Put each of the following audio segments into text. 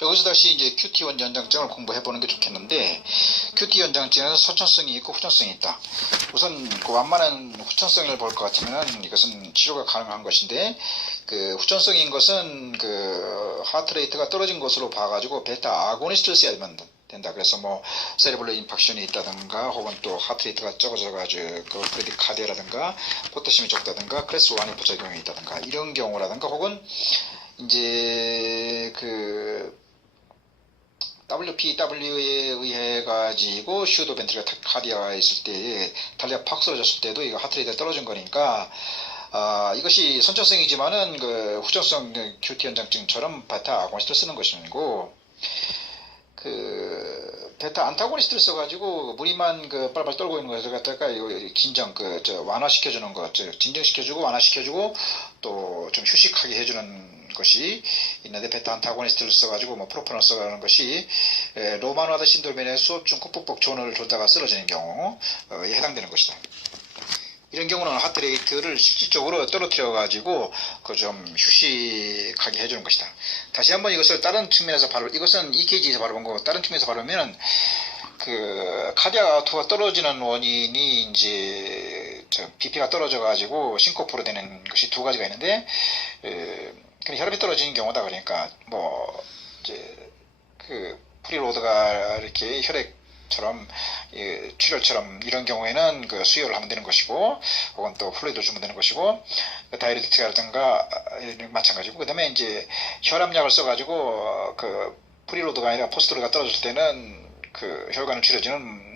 여기서 다시 이제 QT1 연장증을 공부해 보는 게 좋겠는데, QT 연장증에는 선천성이 있고 후천성이 있다. 우선 그 완만한 후천성을 볼 것 같으면 이것은 치료가 가능한 것인데, 그 후천성인 것은 그 하트레이트가 떨어진 것으로 봐가지고 베타 아고니스트를 써야 된다. 그래서 뭐 세레블러 인팍션이 있다든가, 혹은 또 하트레이트가 적어져가지고 그 브레디카디아라든가, 포타슘이 적다든가, 클래스1의 부작용이 있다든가, 이런 경우라든가, 혹은 이제 그 WPW에 의해 가지고 슈도 벤트리가 카디아가 있을 때, 달리가 팍 쓰러졌을 때도 이거 하트레이트가 떨어진 거니까, 이것이 선천성이지만은 그 후천성 QT 연장증처럼 베타 아고니스트를 쓰는 것이고, 그 베타 안타고니스트를 써가지고 무리만 그 빨빨 떨고 있는 것을 갖다가 이거 긴장 완화시켜주는 것, 진정시켜주고 완화시켜주고 또 좀 휴식하게 해주는 것이 있는데, 베타 안타고니스트를 써가지고 뭐 프로포널 써가는 것이 로만와드 신드롬의 수업 중 꾹꾹꾹 존을 줬다가 쓰러지는 경우에 해당되는 것이다. 이런 경우는 하트레이트를 실질적으로 떨어뜨려 가지고 그 좀 휴식하게 해주는 것이다. 다시 한번 이것을 다른 측면에서 이것은 EKG에서 바라본 거고, 다른 측면에서 바라보면 그 카디악 아우트가 떨어지는 원인이 이제 BP가 떨어져 가지고 싱코프로 되는 것이 두 가지가 있는데, 혈압이 떨어지는 경우다. 그러니까 뭐 이제 그 프리로드가 이렇게 혈액처럼 출혈처럼 이런 경우에는 그 수혈을 하면 되는 것이고, 혹은 또 플루이드를 주면 되는 것이고, 다이어리틱이라든가 마찬가지고, 그 다음에 이제 혈압약을 써가지고 그 프리로드가 아니라 포스트로드가 떨어질 때는 그 혈관을 줄여주는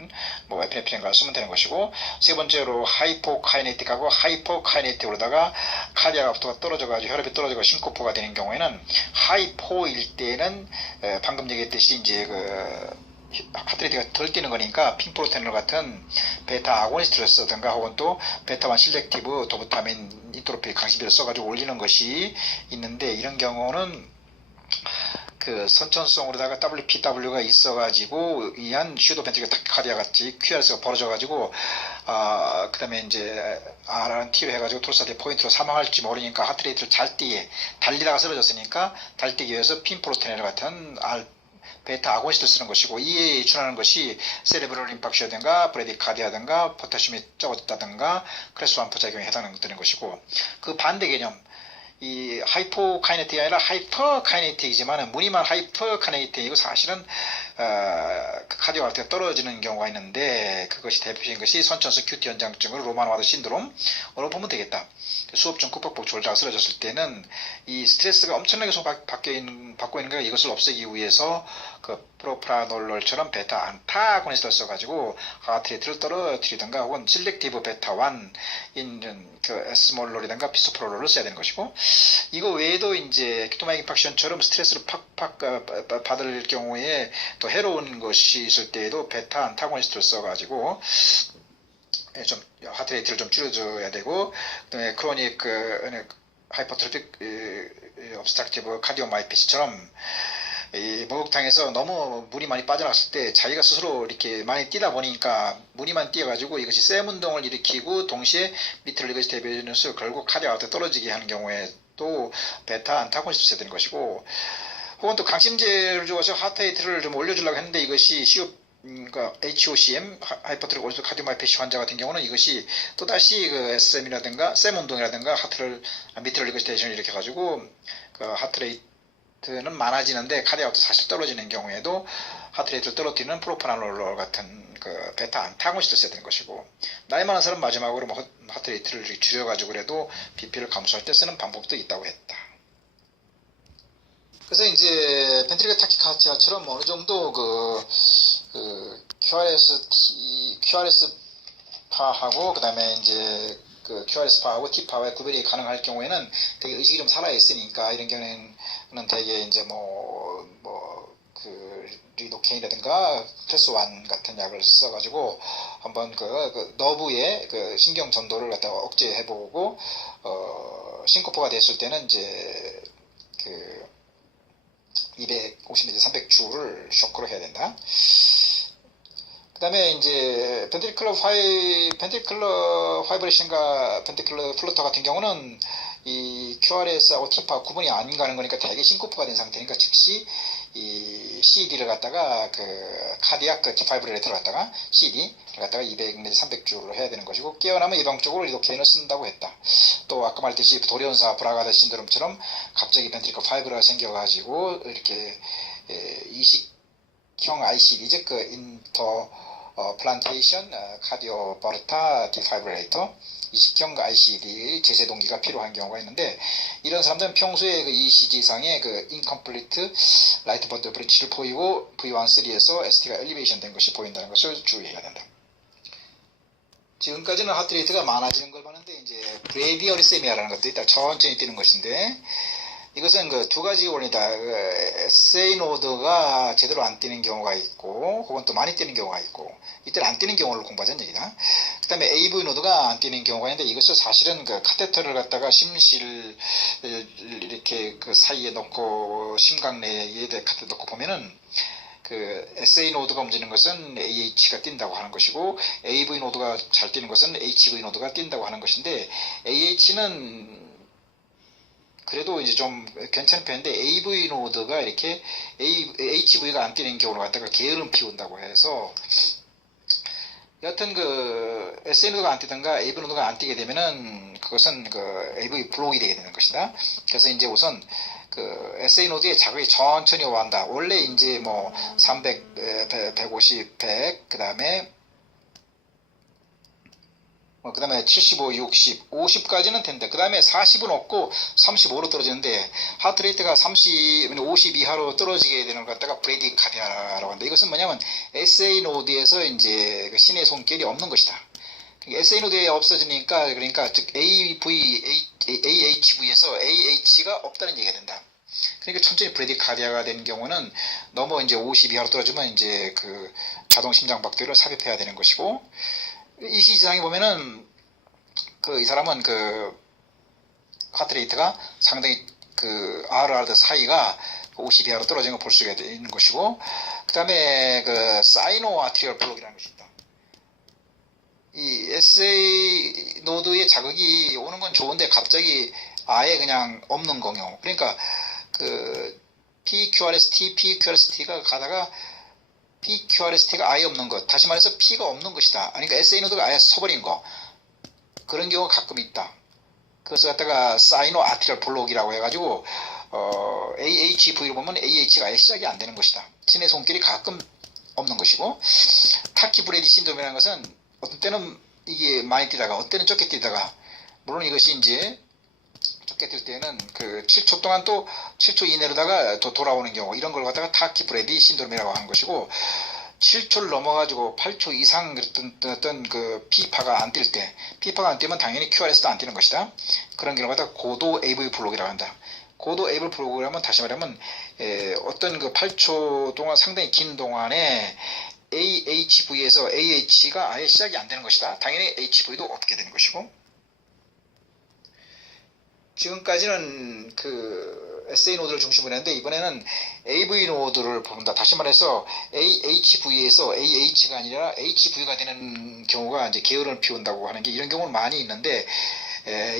뭐 에피네프린을 쓰면 되는 것이고, 세 번째로 하이포카이네틱하고 하이퍼카이네틱으로다가 카디악 아우트가 떨어져가지고 혈압이 떨어져가 싱코프가 되는 경우에는, 하이포일 때는 방금 얘기했듯이 이제 그 하트레이트가 덜 뛰는 거니까 핑프로테놀 같은 베타 아고니스트를 쓰든가, 혹은 또 베타1 실렉티브 도부타민 인트로피 강시비를 써가지고 올리는 것이 있는데, 이런 경우는 그 선천성으로다가 WPW가 있어가지고 이한 슈도 벤트리클 타키카디아 같이 QRS가 벌어져가지고, 그 다음에 이제 RNT로 해가지고 토르사데 포인트로 사망할지 모르니까 하트레이트를 잘 뛰게 달리다가 쓰러졌으니까 달뛰기 위해서 핀프로테놀 같은 베타 아고니스트를 쓰는 것이고, 이에 준하는 것이 세레브럴 임팍시라든가 브레디카디아든가 포타슘이 적어졌다든가 클래스1 부작용에 해당되는 것이고, 그 반대 개념, 이 하이포카이네틱이 아니라 하이퍼카이네틱이지만 무늬만 하이퍼카이네틱이고, 사실은 카디오 아우트가 떨어지는 경우가 있는데, 그것이 대표적인 것이 선천성 QT 연장증을 로만와드 신드롬으로 보면 되겠다. 수업 중 꾹꾹꾹 졸다가 쓰러졌을 때는 이 스트레스가 엄청나게 받고 있는 거야. 이것을 없애기 위해서 그 프로프라놀롤처럼 베타 안타고니스트를 써가지고 하트레이트를 떨어뜨리든가, 혹은 실렉티브 베타1 있는 그 에스몰롤이든가 비소프롤롤을 써야 되는 것이고, 이거 외에도 이제 키토마이크 임팍션처럼 스트레스를 팍팍 받을 경우에 또 해로운 것이 있을 때에도 베타 안타고니스트를 써가지고 좀 하트레이트를 좀 줄여줘야 되고, 그다음에 크로닉 하이퍼트로픽 obstructive cardiomyopathy처럼 이 목욕탕에서 너무 물이 많이 빠져나갔을 때 자기가 스스로 이렇게 많이 뛰다 보니까 물이만 뛰어가지고 이것이 쐐 운동을 일으키고 동시에 미트럴 리버스 데비너스 결국 카디악 아우트 떨어지게 하는 경우에 또 베타 안타고니스트 써야 되는 것이고, 혹은 또 강심제를 주어서 하트레이트를 좀 올려주려고 했는데, 이것이 그러니까 HOCM, 하이퍼트로픽 오버스트 카디오마이오패시 환자 같은 경우는 이것이 또다시 그 SM이라든가 쐐 운동이라든가 미트럴 리버스테이션을 일으켜가지고 그 하트레이트는 많아지는데 카디악 아우트 사실 떨어지는 경우에도 하트레이트를 떨어뜨리는 프로파놀롤 같은 그 베타 안타고니스트를 써야 되는 것이고, 나이 많은 사람 마지막으로 뭐 하트레이트를 줄여가지고 그래도 BP를 감소할 때 쓰는 방법도 있다고 했다. 그래서 이제 벤트리클 타키카디아처럼 어느 정도 QRS 파하고, 그 다음에 이제 그 QRS 파하고 T 파와의 구별이 가능할 경우에는 되게 의식이 좀 살아있으니까, 이런 경우에는 되게 이제 그 리도케인이라든가 클래스1 같은 약을 써가지고 한번 그 너브의 그 신경 전도를 갖다가 억제해보고, 싱코프가 됐을 때는 이제 그 250 300주를 쇼크로 해야 된다. 그 다음에 이제 벤트리클러 파이브레이션과 벤트리클러 플루터 같은 경우는 이 QRS하고 T파 구분이 안 가는 거니까 되게 싱코프가 된 상태니까 즉시 이 CD를 갖다가 그 카디악 그 디파이브레이터를 갖다가 CD를 갖다가 200 내지 300주로 해야 되는 것이고, 깨어나면 예방적으로 이렇게는 쓴다고 했다. 또 아까 말했듯이 도련사 브라가드 신드롬처럼 갑자기 벤트리클 파이브가 생겨가지고 이렇게 이식형 ICD, 즉 그 인터 플란테이션 카디오 바르타 디파이브레이터, 이식형 ICD 제세 동기가 필요한 경우가 있는데, 이런 사람들은 평소에 그 ECG상의 그 incomplete 라이트 번드 브릿지를 보이고 V1-3에서 ST가 엘리베이션 된 것이 보인다는 것을 주의해야 된다. 지금까지는 하트레이트가 많아지는 걸 봤는데, 이제 브레디어리세미아라는 것도 있다. 천천히 뛰는 것인데, 이것은 그 두 가지 원리다. 그 SA 노드가 제대로 안 뛰는 경우가 있고, 혹은 또 많이 뛰는 경우가 있고, 이때는 안 뛰는 경우를 공부하자는 얘기다. 그 다음에 AV 노드가 안 뛰는 경우가 있는데, 이것을 사실은 그 카테터를 갖다가 심실 이렇게 그 사이에 넣고, 심각내에 카테터 넣고 보면은, 그 SA 노드가 움직이는 것은 AH가 뛴다고 하는 것이고, AV 노드가 잘 뛰는 것은 HV 노드가 뛴다고 하는 것인데, AH는 그래도 이제 좀 괜찮은 편인데, AV 노드가 이렇게 HV가 안 뛰는 경우를 갖다가 게으름 피운다고 해서, 여하튼 그 SA 노드가 안 뛰든가 AV 노드가 안 뛰게 되면은 그것은 그 AV 블록이 되게 되는 것이다. 그래서 이제 우선 그 SA 노드의 자극이 천천히 오한다. 원래 이제 뭐 300, 150, 100, 그 다음에 75, 60, 50까지는 된다. 그 다음에 40은 없고 35로 떨어지는데, 하트레이트가 50 이하로 떨어지게 되는 것 갖다가 브레디카디아라고 한다. 이것은 뭐냐면 SA 노드에서 이제 그 신의 손길이 없는 것이다. SA 노드에 없어지니까, 그러니까 즉 AHV에서 AH가 없다는 얘기가 된다. 그러니까 천천히 브레디카디아가 되는 경우는 너무 이제 50 이하로 떨어지면 이제 그 자동 심장박동을 삽입해야 되는 것이고, 이 시장에 보면은 그 이 사람은 그 하트레이트가 상당히 그 RR 사이가 50 이하로 떨어진 걸 볼 수가 있는 것이고, 그 다음에 그 사이노 아트리얼 블록이라는 것이 있다. 이 SA 노드의 자극이 오는 건 좋은데 갑자기 아예 그냥 없는 경우, 그러니까 그 PQRST, PQRST가 가다가 PQRST가 아예 없는 것, 다시 말해서 P가 없는 것이다. 그러니까 SA 노드가 아예 서버린 거, 그런 경우가 가끔 있다. 그것을 갖다가 사이노 아트리얼 블록이라고 해가지고 AHV로 보면 AH가 아예 시작이 안 되는 것이다. 신의 손길이 가끔 없는 것이고, 타키브레디 신드롬이라는 것은 어떤 때는 이게 많이 뛰다가 어떤 때는 적게 뛰다가, 물론 이것이 이제 적게 뛸 때는 그 7초 동안 또 7초 이내로다가 또 돌아오는 경우, 이런 걸 갖다가 타키브레디 신드롬이라고 하는 것이고, 7초를 넘어가지고 8초 이상 어떤 그 P파가 안 뛸 때, P파가 안 뛰면 당연히 QRS도 안 뛰는 것이다. 그런 경우를 갖다가 고도 AV 블록이라고 한다. 고도 AV 블록이라면 다시 말하면 어떤 그 8초 동안 상당히 긴 동안에 AHV에서 AH가 아예 시작이 안 되는 것이다. 당연히 HV도 없게 되는 것이고, 지금까지는 그 SA 노드를 중심으로 했는데, 이번에는 AV 노드를 본다. 다시 말해서 AHV에서 AH가 아니라 HV가 되는 경우가 이제 게으름을 피운다고 하는 게, 이런 경우는 많이 있는데,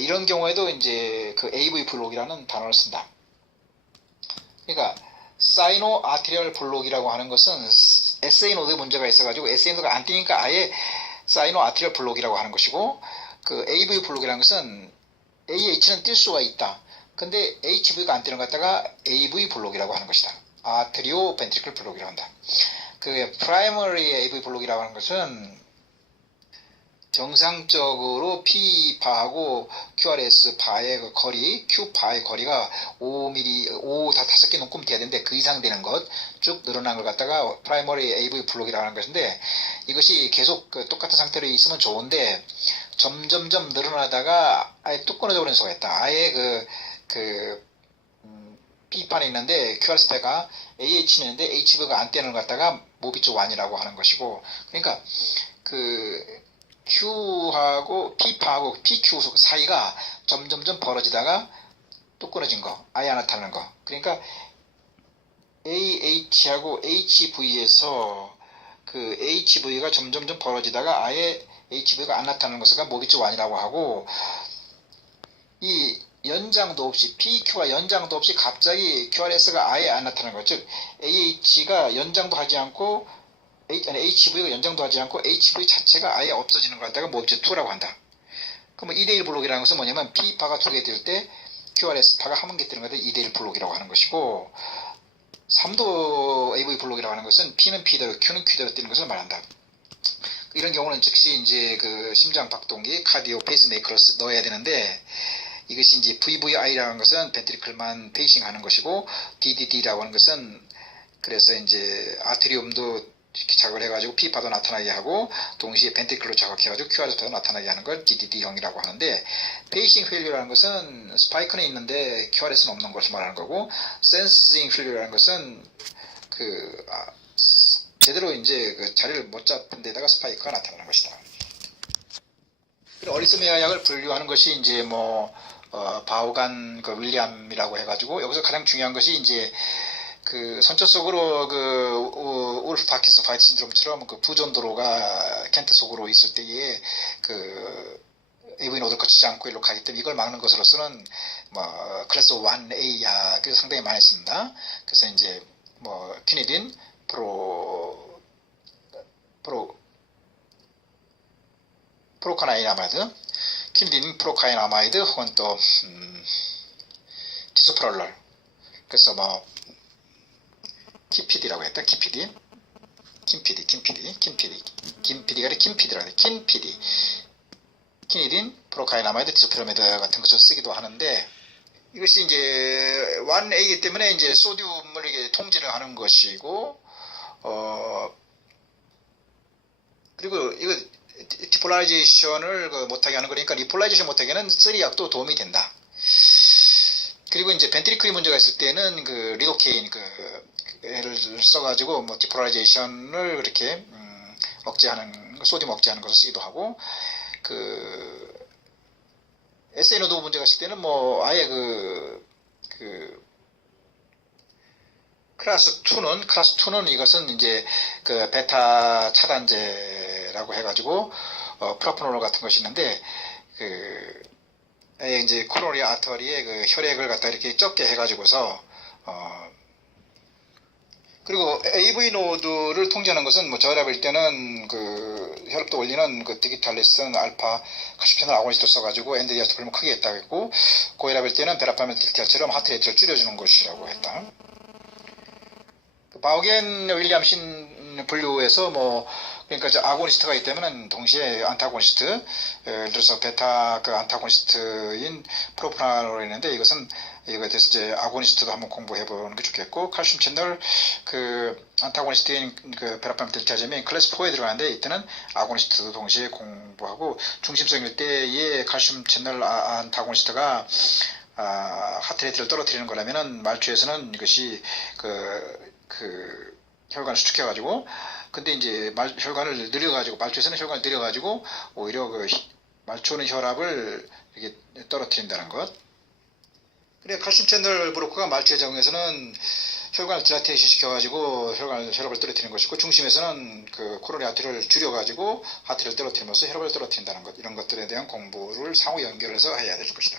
이런 경우에도 이제 그 AV 블록이라는 단어를 쓴다. 그러니까 사이노 아트리얼 블록이라고 하는 것은 SA 노드에 문제가 있어가지고 SA 노드가 안 뛰니까 아예 사이노 아트리얼 블록이라고 하는 것이고, 그 AV 블록이라는 것은 AH는 뛸 수가 있다. 근데 HV가 안 뛰는 것 같다가 AV 블록이라고 하는 것이다. 아트리오 벤트리클 블록이라고 한다. 그 프라이머리 AV 블록이라고 하는 것은 정상적으로 P파하고 QRS 파의 그 거리, Q파의 거리가 5mm, 5개 눈금 돼야 되는데 그 이상 되는 것, 쭉 늘어난 걸 갖다가 프라이머리 AV 블록이라고 하는 것인데, 이것이 계속 그 똑같은 상태로 있으면 좋은데, 점점점 늘어나다가 아예 뚝 끊어져 버리는 수가 있다. 아예 P판에 있는데 QRS가 AH는 있는데 HV가 안 떼는 것 갖다가 모비쪽 완이라고 하는 것이고, 그러니까 그 Q하고 P파하고 PQ 사이가 점점점 벌어지다가 또 끊어진 거, 아예 안 나타나는 거. 그러니까 AH하고 HV에서 그 HV가 점점점 벌어지다가 아예 HV가 안 나타나는 것을 모비쪽 완이라고 하고, 이 연장도 없이 PQ가 연장도 없이 갑자기 QRS가 아예 안 나타나는 것. 즉 AH가 연장도 하지 않고 HV가 연장도 하지 않고 HV 자체가 아예 없어지는 걸 갖다가 모브제2라고 한다. 그럼 2대1 블록이라는 것은 뭐냐면 P파가 2개 뜰 때 QRS파가 한 개 뜨는 것을 2대1 블록이라고 하는 것이고 3도 AV 블록이라고 하는 것은 P는 P대로 Q는 Q대로 뜨는 것을 말한다. 이런 경우는 즉시 이제 그 심장 박동기 카디오 페이스메이커를 넣어야 되는데 이것이 이제 VVI라는 것은 벤트리클만 페이싱 하는 것이고 DDD라고 하는 것은 그래서 이제 아트리움도 자극을 해가지고 P파도 나타나게 하고 동시에 벤트리클로 자극해가지고 QRS파도 나타나게 하는 걸 DDD형이라고 하는데 페이싱 페일리어라는 것은 스파이크는 있는데 QRS는 없는 것을 말하는 거고 센싱 페일리어라는 것은 제대로 이제 그 자리를 못 잡은 데다가 스파이크가 나타나는 것이다. 어리스미아 약을 분류하는 것이 이제 바우간 윌리엄이라고 해가지고 여기서 가장 중요한 것이 이제 그 선천 속으로 울프 파킨슨 파이트 신드롬처럼 그 부전도로가 켄트 속으로 있을 때에 AV 노드를 거치지 않고 일로 가기 때문에 이걸 막는 것으로서는 클래스 1A 약을 상당히 많이 씁니다. 그래서 이제 키니딘, 프로카나인아마이드, 키니딘, 프로카인아마이드 혹은 또 디소프롤럴. 그래서 키피디라고 했다. 김피디가 아니라 김피디라고 해. 김피디. 키니딘, 프로카이나마이드, 디소프로메드 같은 것을 쓰기도 하는데 이것이 이제 1A이기 때문에 이제 소듐을 이게 통제를 하는 것이고 그리고 이거 디폴라이제이션을 못하게 하는 거니까 리폴라이제이션 못하게 하는 3약도 도움이 된다. 그리고 이제 벤트리클이 문제가 있을 때는 리도케인 를 써가지고 디폴라이제이션을 그렇게 억제하는 소듐 억제하는 것을 쓰기도 하고 SNO도 문제가 있을 때는 아예 클래스 2는 이것은 이제 베타 차단제라고 해가지고 프로포놀 같은 것이 있는데 아예 이제 코로너리 아터리에 혈액을 갖다 이렇게 적게 해가지고서 그리고 AV 노드를 통제하는 것은 저혈압일 때는 혈압도 올리는 디기탈리슨 알파 칼슘 채널 아고니스트를 써가지고 엔드리아스트를 크게 했다고 했고 고혈압일 때는 베라파멘틸티아처럼 하트레이트를 줄여주는 것이라고 했다. 바우겐 윌리엄신 분류에서 그러니까 아고니스트가 있다면 동시에 안타고니스트, 예를 들어서 베타 안타고니스트인 프로프라놀이 있는데 이거에 대해서 이제 아고니스트도 한번 공부해 보는 게 좋겠고 칼슘 채널 안타고니스트인 베라파멘틸티아점이 클래스 4에 들어가는데 이때는 아고니스트도 동시에 공부하고 중심성일 때의 칼슘 채널 안타고니스트가 하트레이트를 떨어뜨리는 거라면은 말초에서는 이것이 혈관을 수축해가지고 근데 이제 혈관을 늘려가지고 말초에서는 혈관을 늘려가지고 오히려 말초는 혈압을 이렇게 떨어뜨린다는 것. 그래 칼슘 채널 브로커가 말초에 작용해서는 혈관을 딜라테이션 시켜가지고 혈압을 떨어뜨리는 것이고 중심에서는 코로나리 아트를 줄여가지고 하트를 떨어뜨리면서 혈압을 떨어뜨린다는 것 이런 것들에 대한 공부를 상호 연결해서 해야 될 것이다.